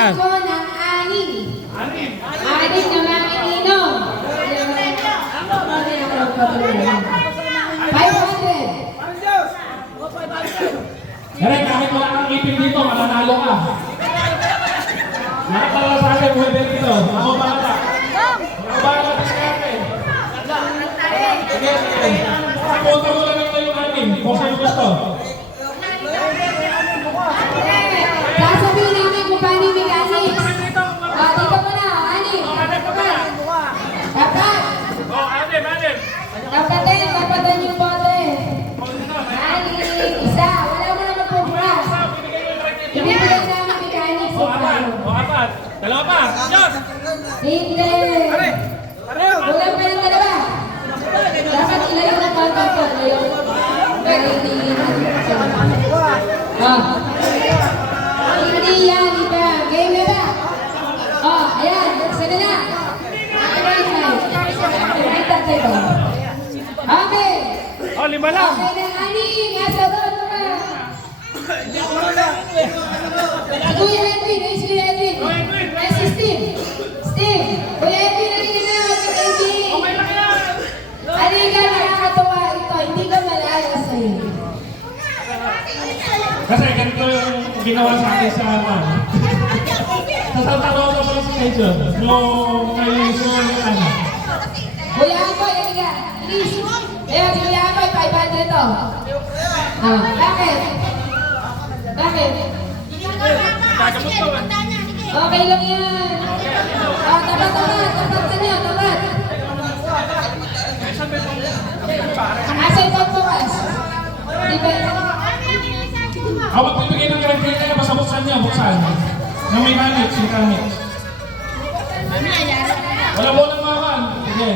Ayan. Ako ng anim. Anim na mga inom. 500. Kaya kahit wala kang ipin dito, mananalo ka. Lahat na lang sa akin, pwede dito. Ako bahala. Ako bahala sa kaya. Sige, sige. Sapunta mo lang ito yung anim. Kung sa'yo gusto. Sasabihin namin kung paano yung mechanics. Dito mo na, anim. Dapat. Dapat yung bote. Anim, isa. Wala mo naman pumras. Ibibigay namin mechanics. Apat. Dalawa pa. Diyos! Hindi. Kulang pa yung dalawa. Dapat ilayo na konti ko. Pwede hindi. Hindi yan, iba. Game na ba? Ayan. Sana na. Okay. Lima lang. Okay na, Ani. Nasa doon ka. Kuya Edwin. Ay, si Kuya Edwin. Ay, si Steve. Steve. Kuya Edwin, nalika na. Edwin. Okay lang yan. Halika, nakakatuwa ito. Hindi ka malaya sa'yo. Kasi ganito yung ginawa sa akin sa Sasaltawa ko sa station. Nung kayo yung ano. Kuya Akoy, halika. Please. Ayan, si Kuya Akoy, 500 to. Bakit? Bakit? Okay lang yan. Tapat ka niya, tapat. Asa yung pagbukas? Di ba? Ako magbibigay ng guarantee kaya basta buksan niya, buksan. Nang may mechanics, mechanics. Wala mo nang makan. Sige.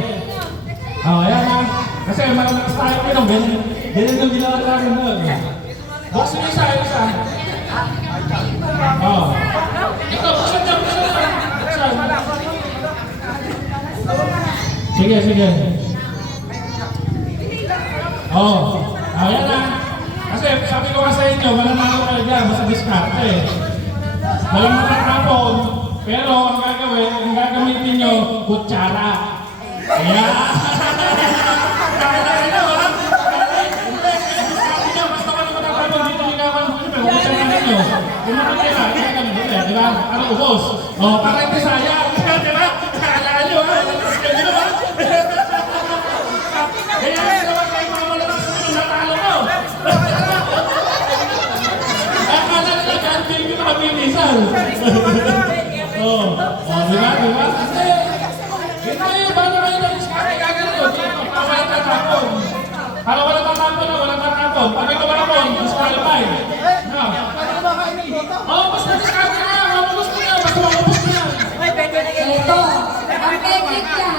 Ayan na. Kasi malakas tayo pinong. Ganyan yung ginawa namin doon. Buksan niya isa. Ito, buksan niya. Sige. Ayan na. Kasi sabi ko nga sa inyo, mananalo kayo dyan, basta diskarte. Walang matatapon, pero ang gagamitin nyo, kutsara. Ayan! Basta walang matatapon, dito ligawan mo nyo, kutsara ninyo. Kung makakila, diba? Ano ubos? Para hindi sayang. Diba? Kaalaan nyo, ha? Diba ba? Kaya naman kayo mga malakas nyo, natalo mo. Akala nila ganti yung makapilisan. Diba? Kasi, hindi, bago kayo na-discard, gagano, para walang tatapon. Para walang tatapon. Pag may tumapon, disqualified. Basta discard ka na, mamubos mo na, basta mamubos mo na. Ito, ang technique yan,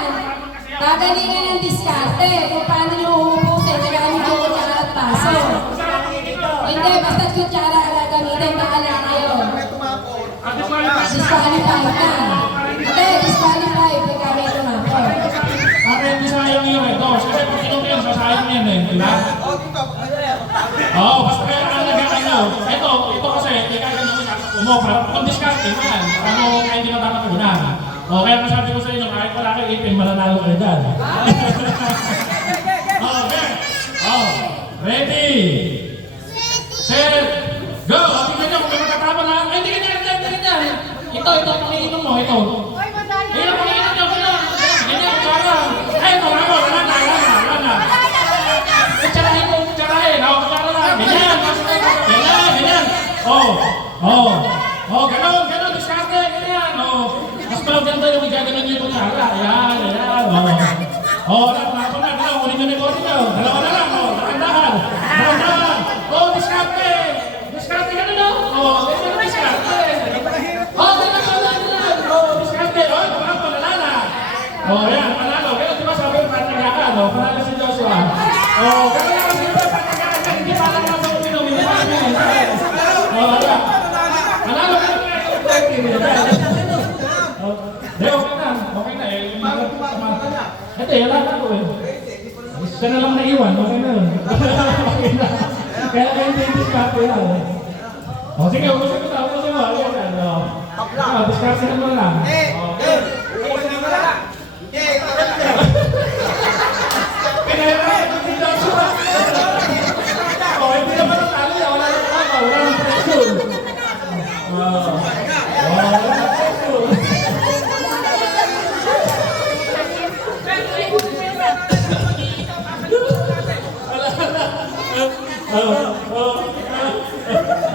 gagalingan ng diskarte kung paano nyo uubusin, nagamit yung kutsara at baso. Hindi, basta kutsara ka gagamitin, bahala kayo. Disqualified ka. Hindi, disqualified, pagkamay tumapon. Para hindi sayang yun ito. Siyempre, pag inom yun, sasayang yan eh. Diba? Basta kaya nalagyan kayo. Ito kasi, ikagano mo, para kung discard, man. Paano kayo hindi matatapunan? Kaya nasabi ko sa inyo, kahit wala kayo ipin, mananalo kayo dyan. Okay. Ready? Set. Go! Tingnan nyo, kung may matatama na. Ay, hindi ganyan. Ito, pangiinom mo, ito. Pangiinom nyo, ganyan, kutsara. Ay, ito, wala na. Kutsarahin mo, kutsarahin. Kutsara na. Ganyan. Ganon, diskarte, ganyan. Mas maganda yung gaganon yung kutsara. Ayan. Napapon na, kunin nyo na yung kunin nyo. Dalawa na lang, dahan-dahan. Diskarte. Diskarte ka na, no? Ganyan na diskarte. Diskarte. Napapon, nalala. Ayan, panalo. Pero diba sabi yung patagakan, panalo si Joshua. Ganyan lang kasi yung patagakan, hindi pa lang ako uminom. Panalo ka na. Okay na. Ito, yalan ako eh. Isa na lang naiwan, okay na yun. Kaya kayo hindi diskarte yan. Sige, ubusin ko na. Ayan. Discussion mo lang. Pinahirapan ko si Joshua. Oh, hindi naman natalo yan. Wala nang tama. Wala nang pressure. Wala nang pressure.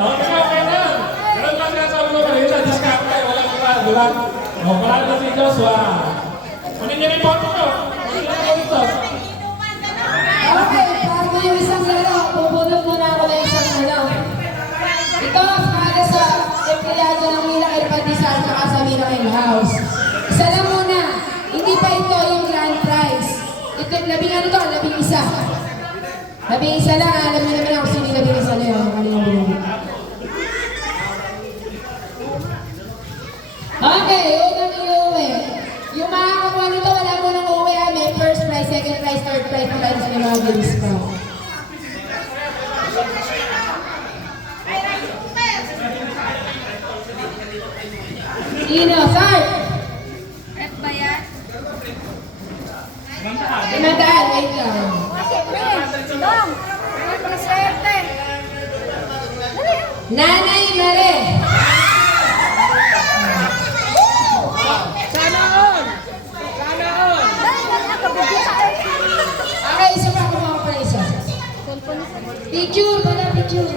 Okay na. Ganun lang sinasabi ko kanina, discount kayo, walang iba, di ba? O, parang na si Joshua. Kunin niyo yung photo ko. Kunin niyo yung photo. Okay, bago yung isang laro, pupulot muna ako ng isang laro. Ito, para sa empleyado ng Miracle Pandesal at sa Miracle House. Isa lang muna, hindi pa ito yung grand prize. Ito, labing ano to, labing isa. Labing isa lang, alam niyo naman ako sino yung labing isa na yun. Okay, unang iuwi. Yung makakakuha nito, wala mo nang uuwi. May first prize, second prize, third prize, na tayo sa mga games pa. Ino, start! F ba yan? Pinadaan, wait lang. Dong! Maswerte! Dali! Nanay Mare. Dali na nakabugyan tayo! Okay, isa pa ako mga prize. Picture, wala picture.